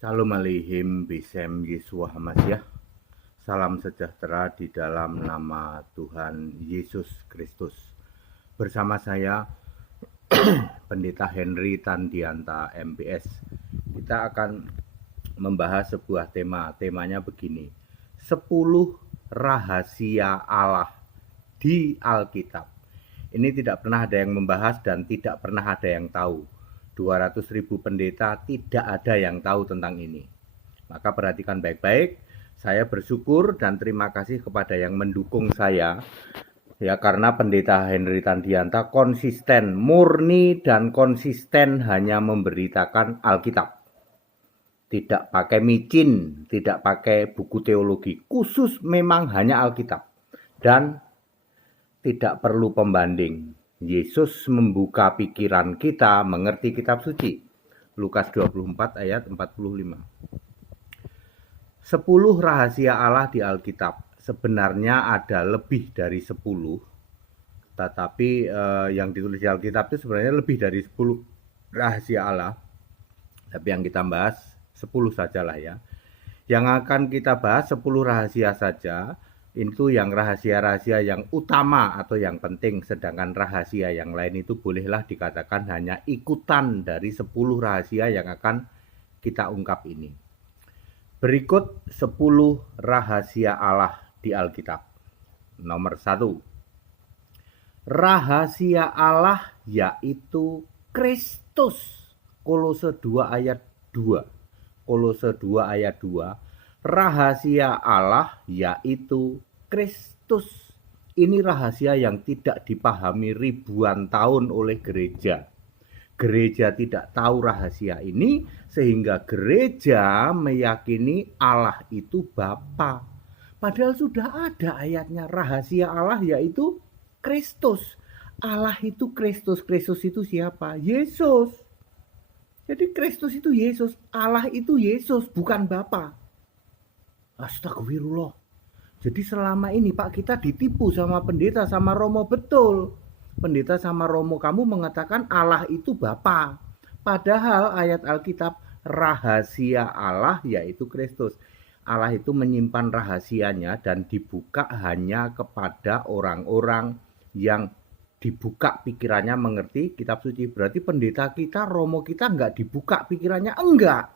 Shalom Aleihim Bisem Yesua Hamasyah. Salam sejahtera di dalam nama Tuhan Yesus Kristus. Bersama saya Pendeta Henry Tandianta MPS. Kita akan membahas sebuah tema. Temanya begini: 10 rahasia Allah di Alkitab. Ini tidak pernah ada yang membahas dan tidak pernah ada yang tahu. 200.000 pendeta tidak ada yang tahu tentang ini. Maka perhatikan baik-baik. Saya bersyukur dan terima kasih kepada yang mendukung saya. Ya, karena Pendeta Henry Tandianta konsisten, murni dan konsisten hanya memberitakan Alkitab. Tidak pakai micin, tidak pakai buku teologi. Khusus memang hanya Alkitab. Dan tidak perlu pembanding. Yesus membuka pikiran kita mengerti kitab suci. Lukas 24 ayat 45. 10 rahasia Allah di Alkitab. Sebenarnya ada lebih dari 10. Tetapi yang ditulis di Alkitab itu sebenarnya lebih dari 10 rahasia Allah. Tapi yang kita bahas 10 sajalah ya. Yang akan kita bahas 10 rahasia saja. Itu yang rahasia-rahasia yang utama atau yang penting, sedangkan rahasia yang lain itu bolehlah dikatakan hanya ikutan dari 10 rahasia yang akan kita ungkap ini. Berikut 10 rahasia Allah di Alkitab. Nomor 1. Rahasia Allah yaitu Kristus. Kolose 2 ayat 2. Kolose 2 ayat 2. Rahasia Allah yaitu Kristus. Ini rahasia yang tidak dipahami ribuan tahun oleh gereja. Gereja tidak tahu rahasia ini sehingga gereja meyakini Allah itu Bapa. Padahal sudah ada ayatnya, rahasia Allah yaitu Kristus. Allah itu Kristus. Kristus itu siapa? Yesus. Jadi Kristus itu Yesus. Allah itu Yesus, bukan Bapa. Astagfirullah. Jadi selama ini Pak, kita ditipu sama pendeta, sama Romo. Betul. Pendeta sama Romo kamu mengatakan Allah itu Bapa. Padahal ayat Alkitab rahasia Allah yaitu Kristus. Allah itu menyimpan rahasianya dan dibuka hanya kepada orang-orang yang dibuka pikirannya mengerti kitab suci. Berarti pendeta kita, Romo kita enggak dibuka pikirannya? Enggak.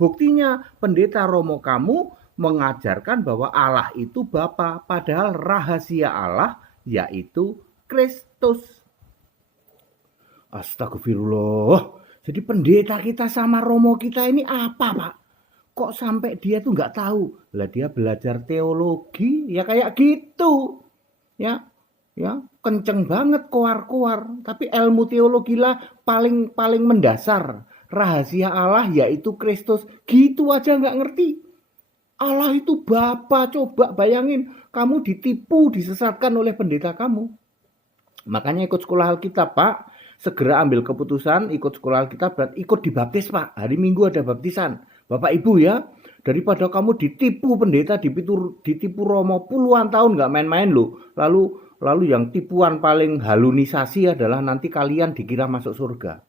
Buktinya pendeta Romo kamu mengajarkan bahwa Allah itu Bapa, padahal rahasia Allah yaitu Kristus. Astagfirullah. Jadi pendeta kita sama Romo kita ini apa, Pak? Kok sampai dia tuh nggak tahu? Lah dia belajar teologi ya kayak gitu. Ya, kenceng banget koar-koar. Tapi ilmu teologi lah paling mendasar. Rahasia Allah yaitu Kristus. Gitu aja nggak ngerti. Allah itu Bapa. Coba bayangin, kamu ditipu, disesatkan oleh pendeta kamu. Makanya ikut sekolah Alkitab, Pak. Segera ambil keputusan, ikut sekolah Alkitab dan ikut dibaptis, Pak. Hari Minggu ada baptisan. Bapak Ibu ya, daripada kamu ditipu pendeta, ditipu Romo puluhan tahun nggak main-main loh. Lalu yang tipuan paling halunisasi adalah nanti kalian dikira masuk surga.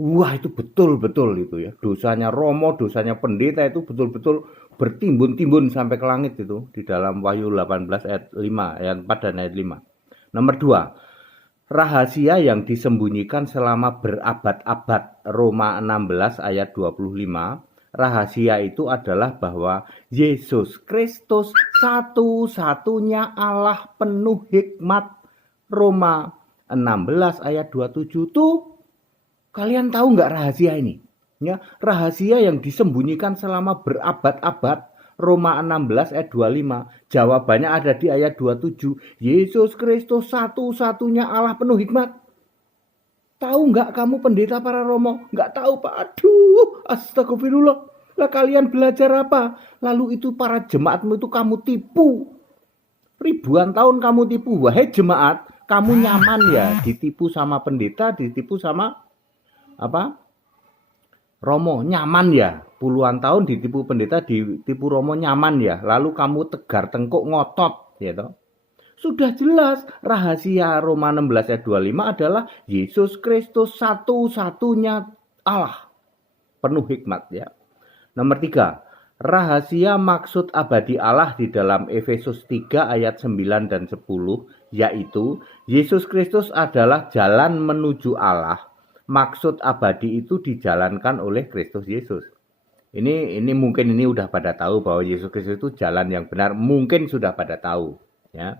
Wah, itu betul-betul itu ya. Dosanya Romo, dosanya pendeta itu betul-betul bertimbun-timbun sampai ke langit itu di dalam Wahyu 18 ayat 5, ayat 4 dan ayat 5. Nomor 2. Rahasia yang disembunyikan selama berabad-abad. Roma 16 ayat 25. Rahasia itu adalah bahwa Yesus Kristus satu-satunya Allah penuh hikmat. Roma 16 ayat 27 tuh. Kalian tahu nggak rahasia ini? Ya, rahasia yang disembunyikan selama berabad-abad. Roma 16 ayat 25. Jawabannya ada di ayat 27. Yesus Kristus satu-satunya Allah penuh hikmat. Tahu nggak kamu pendeta para Romo? Nggak tahu, Pak. Aduh, astagfirullah. Lah kalian belajar apa? Lalu itu para jemaatmu itu kamu tipu. Ribuan tahun kamu tipu. Wahai jemaat, kamu nyaman ya ditipu sama pendeta, ditipu sama Romo, nyaman ya. Puluhan tahun ditipu pendeta, ditipu Romo, nyaman ya. Lalu kamu tegar tengkuk ngotot, gitu. Sudah jelas rahasia Roma 16 ayat 25 adalah Yesus Kristus satu-satunya Allah penuh hikmat ya. Nomor 3, rahasia maksud abadi Allah di dalam Efesus 3 ayat 9 dan 10, yaitu Yesus Kristus adalah jalan menuju Allah. Maksud abadi itu dijalankan oleh Kristus Yesus. Ini mungkin ini udah pada tahu bahwa Yesus Kristus itu jalan yang benar, mungkin sudah pada tahu, ya.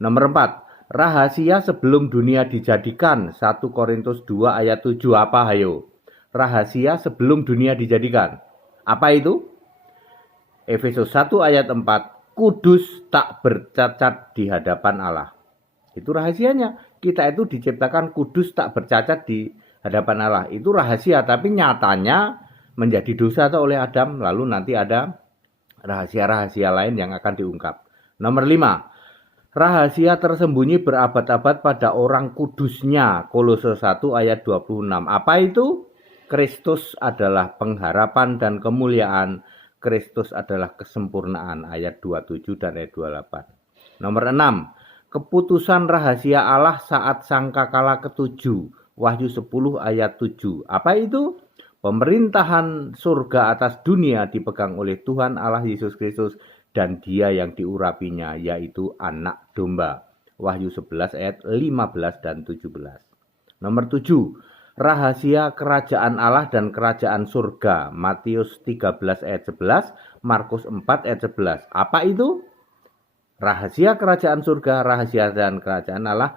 Nomor 4, rahasia sebelum dunia dijadikan, 1 Korintus 2 ayat 7, apa hayo? Rahasia sebelum dunia dijadikan. Apa itu? Efesus 1 ayat 4, kudus tak bercacat di hadapan Allah. Itu rahasianya. Kita itu diciptakan kudus tak bercacat di hadapan Allah. Itu rahasia, tapi nyatanya menjadi dosa oleh Adam, lalu nanti ada rahasia-rahasia lain yang akan diungkap. Nomor 5, rahasia tersembunyi berabad-abad pada orang kudusnya, Kolose 1 ayat 26. Apa itu? Kristus adalah pengharapan dan kemuliaan, Kristus adalah kesempurnaan, ayat 27 dan ayat 28. Nomor 6, keputusan rahasia Allah saat sangkakala ketujuh, Wahyu 10 ayat 7. Apa itu? Pemerintahan surga atas dunia dipegang oleh Tuhan Allah Yesus Kristus dan Dia yang diurapinya, yaitu anak domba. Wahyu 11 ayat 15 dan 17. Nomor 7, rahasia kerajaan Allah dan kerajaan surga. Matius 13 ayat 11, Markus 4 ayat 11. Apa itu? Rahasia kerajaan surga, rahasia dan kerajaan Allah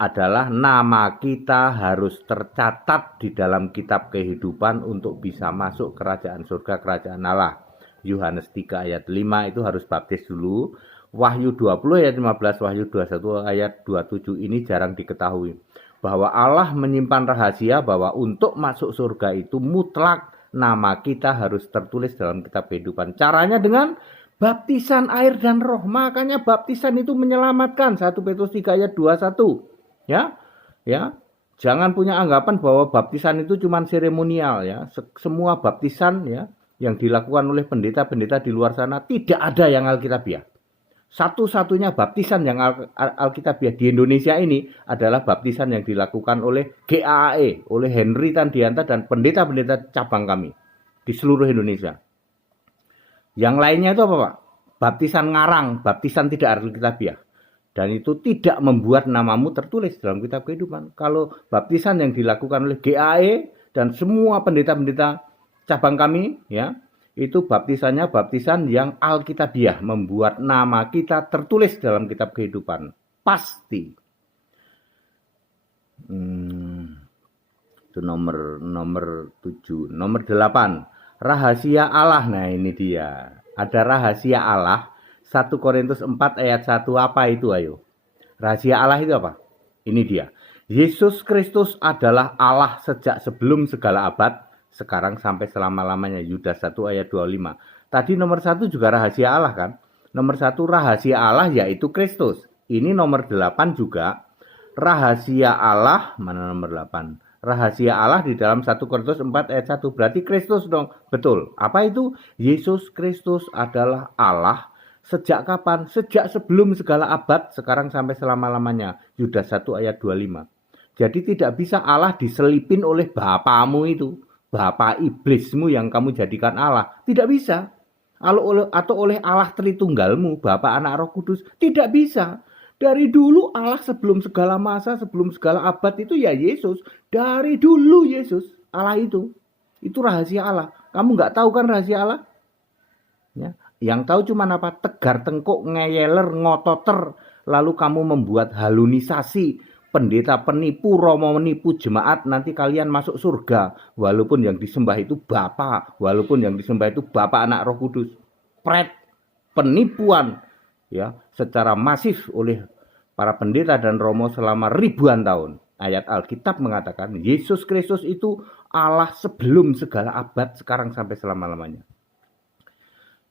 adalah nama kita harus tercatat di dalam kitab kehidupan untuk bisa masuk kerajaan surga, kerajaan Allah. Yohanes 3 ayat 5 itu harus baptis dulu. Wahyu 20 ayat 15, Wahyu 21 ayat 27 ini jarang diketahui. Bahwa Allah menyimpan rahasia bahwa untuk masuk surga itu mutlak nama kita harus tertulis dalam kitab kehidupan. Caranya dengan baptisan air dan roh. Makanya baptisan itu menyelamatkan. 1 Petrus 3 ayat 21. Ya, jangan punya anggapan bahwa baptisan itu cuma seremonial, ya. Semua baptisan, ya, yang dilakukan oleh pendeta-pendeta di luar sana tidak ada yang alkitabiah. Satu-satunya baptisan yang alkitabiah di Indonesia ini adalah baptisan yang dilakukan oleh GAAE, oleh Henry Tandianta dan pendeta-pendeta cabang kami di seluruh Indonesia. Yang lainnya itu apa, Pak? Baptisan ngarang, baptisan tidak alkitabiah. Dan itu tidak membuat namamu tertulis dalam kitab kehidupan. Kalau baptisan yang dilakukan oleh GAE dan semua pendeta-pendeta cabang kami, ya, itu baptisannya baptisan yang alkitabiah, membuat nama kita tertulis dalam kitab kehidupan. Pasti. Itu nomor 7. Nomor 8, rahasia Allah. Nah, ini dia. Ada rahasia Allah. 1 Korintus 4 ayat 1, apa itu, ayo? Rahasia Allah itu apa? Ini dia. Yesus Kristus adalah Allah sejak sebelum segala abad, sekarang sampai selama-lamanya. Yudas 1 ayat 25. Tadi nomor 1 juga rahasia Allah kan? Nomor 1 rahasia Allah yaitu Kristus. Ini nomor 8 juga. Rahasia Allah, mana nomor 8? Rahasia Allah di dalam 1 Korintus 4 ayat 1. Berarti Kristus dong. Betul. Apa itu? Yesus Kristus adalah Allah. Sejak kapan? Sejak sebelum segala abad, sekarang sampai selama-lamanya. Yudas 1 ayat 25. Jadi tidak bisa Allah diselipin oleh bapamu itu. Bapa iblismu yang kamu jadikan Allah. Tidak bisa. Atau oleh Allah Tritunggalmu, Bapa, Anak, Roh Kudus. Tidak bisa. Dari dulu Allah sebelum segala masa, sebelum segala abad itu ya Yesus. Dari dulu Yesus, Allah itu. Itu rahasia Allah. Kamu nggak tahu kan rahasia Allah? Ya. Yang tahu cuma apa? Tegar tengkuk, ngeyeler, ngototer. Lalu kamu membuat halunisasi. Pendeta penipu, romo menipu jemaat, nanti kalian masuk surga. Walaupun yang disembah itu Bapa. Walaupun yang disembah itu Bapa, Anak, Roh Kudus. Penipuan. Ya, secara masif oleh para pendeta dan romo selama ribuan tahun. Ayat Alkitab mengatakan Yesus Kristus itu Allah sebelum segala abad, sekarang sampai selama-lamanya.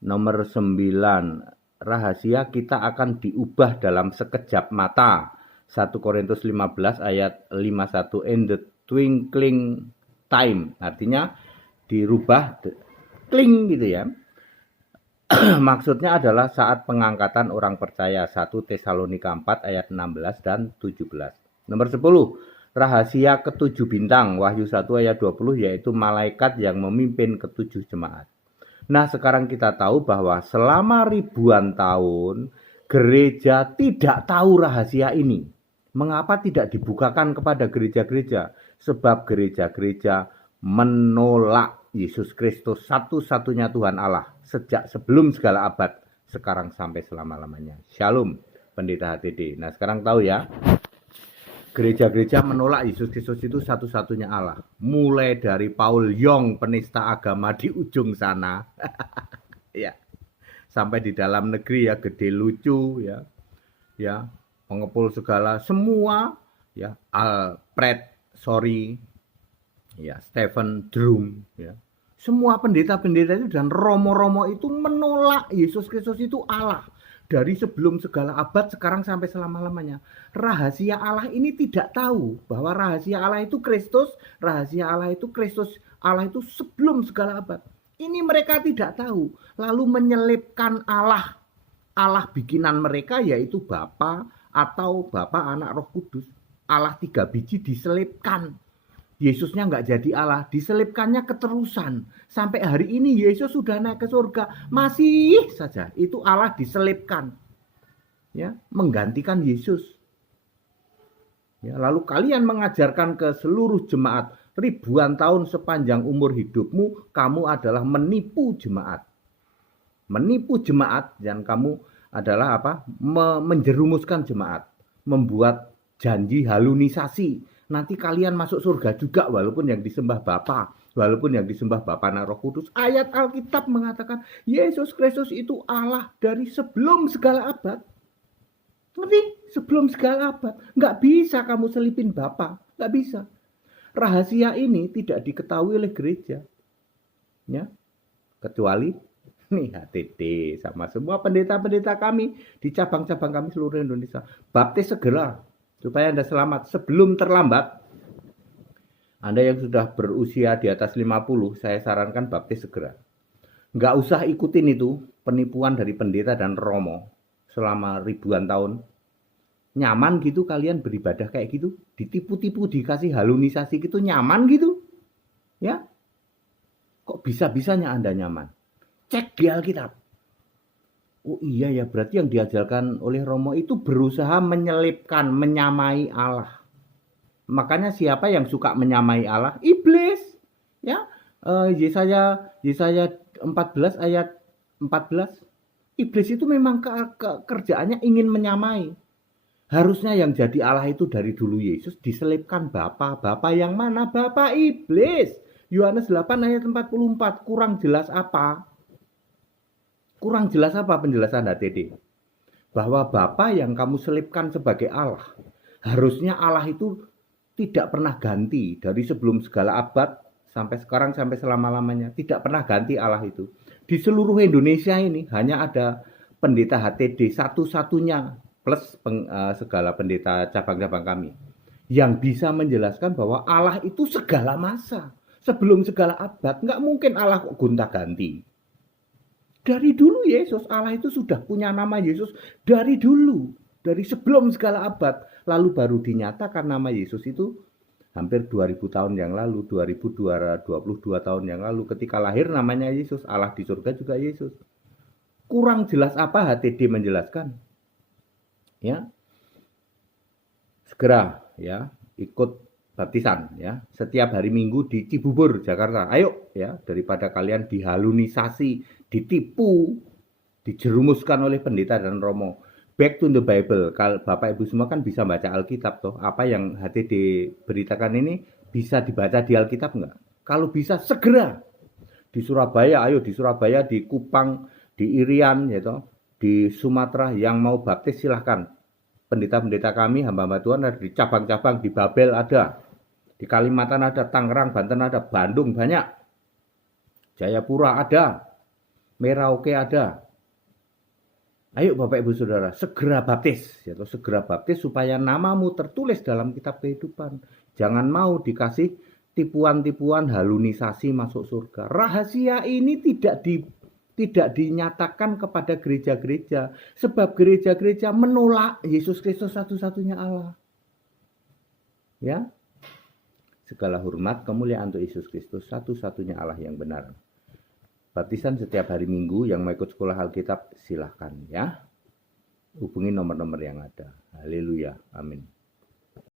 Nomor 9, rahasia kita akan diubah dalam sekejap mata. 1 Korintus 15 ayat 51, in the twinkling time. Artinya dirubah, kling gitu ya. Maksudnya adalah saat pengangkatan orang percaya. 1 Tesalonika 4 ayat 16 dan 17. Nomor 10, rahasia ketujuh bintang. Wahyu 1 ayat 20, yaitu malaikat yang memimpin ketujuh jemaat. Nah, sekarang kita tahu bahwa selama ribuan tahun gereja tidak tahu rahasia ini. Mengapa tidak dibukakan kepada gereja-gereja? Sebab gereja-gereja menolak Yesus Kristus satu-satunya Tuhan Allah sejak sebelum segala abad, sekarang sampai selama-lamanya. Shalom, Pendeta HTD. Nah, sekarang tahu ya, gereja-gereja menolak Yesus Kristus itu satu-satunya Allah. Mulai dari Paul Yong, penista agama di ujung sana, ya, sampai di dalam negeri ya, Gede Lucu ya, pengepul segala semua ya, Alfred Sorry ya, Stephen Drum ya, semua pendeta-pendeta itu dan romo-romo itu menolak Yesus Kristus itu Allah dari sebelum segala abad, sekarang sampai selama-lamanya. Rahasia Allah ini tidak tahu bahwa rahasia Allah itu Kristus, rahasia Allah itu Kristus, Allah itu sebelum segala abad. Ini mereka tidak tahu, lalu menyelipkan Allah bikinan mereka, yaitu Bapa atau Bapa, Anak, Roh Kudus. Allah 3 biji diselipkan. Yesusnya nggak jadi Allah, diselipkannya keterusan. Sampai hari ini Yesus sudah naik ke surga, masih saja itu Allah diselipkan, ya, menggantikan Yesus. Ya, lalu kalian mengajarkan ke seluruh jemaat ribuan tahun sepanjang umur hidupmu, kamu adalah menipu jemaat. Menipu jemaat, dan kamu adalah apa? Menjerumuskan jemaat, membuat janji halunisasi. Nanti kalian masuk surga juga walaupun yang disembah Bapa, walaupun yang disembah Bapa, Anak, Roh Kudus. Ayat Alkitab mengatakan Yesus Kristus itu Allah dari sebelum segala abad. Ngerti? Sebelum segala abad. Nggak bisa kamu selipin Bapa, nggak bisa. Rahasia ini tidak diketahui oleh gereja, ya, kecuali nih HTD sama semua pendeta-pendeta kami di cabang-cabang kami seluruh Indonesia. Baptis segera supaya Anda selamat sebelum terlambat. Anda yang sudah berusia di atas 50, saya sarankan baptis segera. Nggak usah ikutin itu penipuan dari pendeta dan romo selama ribuan tahun. Nyaman gitu kalian beribadah kayak gitu, ditipu-tipu, dikasih halunisasi gitu, nyaman gitu, ya? Kok bisa-bisanya Anda nyaman? Cek di Alkitab. Oh iya ya, berarti yang diajarkan oleh Romo itu berusaha menyelipkan, menyamai Allah. Makanya siapa yang suka menyamai Allah? Iblis. Ya, Yesaya 14 ayat 14. Iblis itu memang kerjaannya ingin menyamai. Harusnya yang jadi Allah itu dari dulu Yesus diselipkan Bapa. Bapa yang mana? Bapa iblis. Yohanes 8 ayat 44. Kurang jelas apa? Kurang jelas apa penjelasan HTD? Bahwa Bapa yang kamu selipkan sebagai Allah, harusnya Allah itu tidak pernah ganti dari sebelum segala abad sampai sekarang sampai selama-lamanya. Tidak pernah ganti Allah itu. Di seluruh Indonesia ini hanya ada pendeta HTD satu-satunya plus segala pendeta cabang-cabang kami yang bisa menjelaskan bahwa Allah itu segala masa. Sebelum segala abad, nggak mungkin Allah kok gonta-ganti. Dari dulu Yesus, Allah itu sudah punya nama Yesus dari dulu. Dari sebelum segala abad. Lalu baru dinyatakan nama Yesus itu hampir 2000 tahun yang lalu. 2222 tahun yang lalu. Ketika lahir namanya Yesus. Allah di surga juga Yesus. Kurang jelas apa HTD menjelaskan? Ya. Segera ya ikut baptisan ya setiap hari Minggu di Cibubur Jakarta. Ayo ya, daripada kalian dihalunisasi, ditipu, dijerumuskan oleh pendeta dan romo. Back to the Bible. Kalau Bapak Ibu semua kan bisa baca Alkitab toh. Apa yang HTD beritakan ini bisa dibaca di Alkitab enggak? Kalau bisa segera di Surabaya, ayo di Surabaya, di Kupang, di Irian ya toh, di Sumatera yang mau baptis silahkan. Pendeta-pendeta kami, hamba-hamba Tuhan ada di cabang-cabang, di Babel ada, di Kalimantan ada, Tangerang, Banten ada, Bandung banyak, Jayapura ada, Merauke ada. Ayo Bapak Ibu Saudara, segera baptis, yaitu segera baptis supaya namamu tertulis dalam kitab kehidupan. Jangan mau dikasih tipuan-tipuan halunisasi masuk surga. Rahasia ini tidak dinyatakan kepada gereja-gereja, sebab gereja-gereja menolak Yesus Kristus satu-satunya Allah. Ya, segala hormat kemuliaan untuk Yesus Kristus satu-satunya Allah yang benar. baptisan setiap hari Minggu. Yang mau ikut sekolah Alkitab silahkan ya. Hubungi nomor-nomor yang ada. Haleluya. Amin.